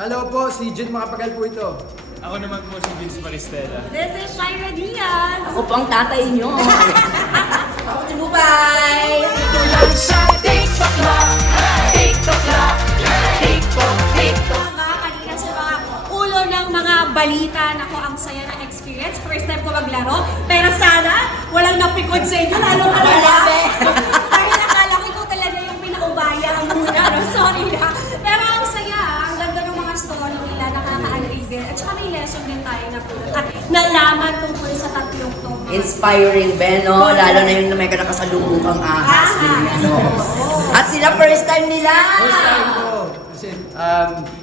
Hello po, si Jun Makapagal po ito. Ako naman po si Vince Maristela. This is Shaira Diaz. Ako po ang tatay nyo. Ako si Bubay. Kanina sa mga ulo ng mga balita, nako ang saya ng experience. First time ko maglaro. Pero sana, walang napikod sa inyo, lalo ka Grabe. Dahil akala ko ikaw talaga yung pinaubaya muna. No? Sorry na. Pero ang saya, ang ganda ng mga story nila, nakaka-agree din. At saka may lesson din tayo na at nalaman tungkol sa tatlong to. Inspiring, Ben, no? Lalo na yung may nakasalubong kang ahas. No? At sila first time nila. First time ko. Kasi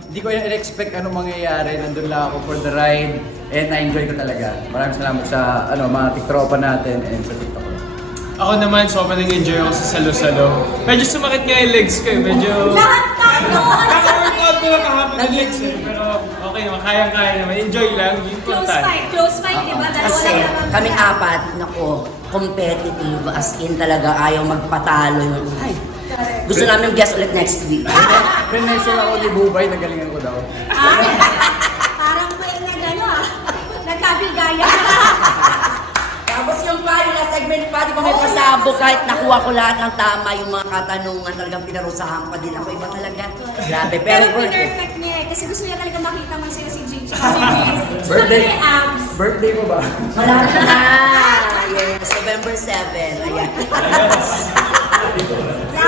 hindi ko in-expect anong mangyayari. Nandun lang ako for the ride and na-enjoy ko talaga. Maraming salamat sa mga tiktropa natin and sa TikTok. Ako naman, sobrang nag-enjoy ako sa Salo-Salo. Medyo sumakit nga yung legs ko eh. Medyo... Lahat tayo! Naka-workout ko lang kahapon yung legs eh. Pero okay naman, kayang-kaya naman. Enjoy lang, yung important. Close fight, di ba? Dalawa Kasi lang naman. kaming apat, nako, competitive. As in talaga, ayaw magpatalo. Ay, gusto namin guest ulit next week. Pre-mention ako ni Bubay, nagalingan ko daw. Parang may nagkabigaya. Tapos yung pa, yung last segment pa, di ba may pasabog kahit nakuha ko lahat ng tama yung mga katanungan, talagang pinarusahan pa din ako. Iba talaga. Grabe. Pero Pero, perfect niya eh. Kasi gusto niya talaga makita man sila si Jane tsaka si Jane. Birthday. May abs. Birthday mo ba? malapit na. Yes, November 7. Ayan.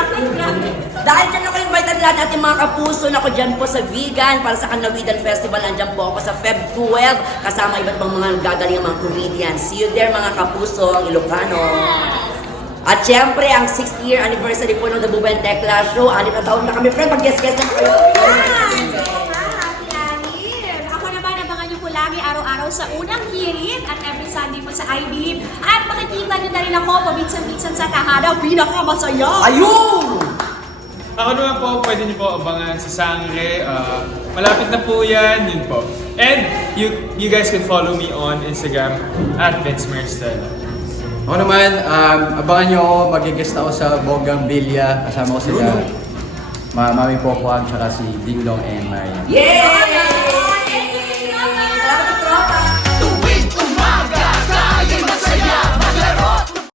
Grabe. Dahil dyan ako invite lahat natin mga kapuso na ako dyan po sa Vegan para sa Kanawidan Festival. Andyan po ako sa Feb 12 kasama iba't pang mga gagaling mga comedians. See you there mga kapuso, ang Ilocano. At syempre, ang 6th year anniversary po ng The Bubay Tekla Show. 6 na taon na kami, friend. Mag-guest-guest na kayo. Ako naman, abangan niyo po lagi araw-araw sa unang hirit at every Sunday po sa I Believe. At makikita niyo na rin ako paminsan-minsan sa Tahada. Pinakamasaya! Ayun! Ako naman po, pwede niyo po abangan sa Sangre. Malapit na po yan, yun po. And you guys can follow me on Instagram at Vince Maristela. Ako naman, abangan nyo ako, mag-guest ako sa Bonggang Villa. Kasama ko sila, Mami Popoang, tsaka si Ding Dong and Marian. Yay!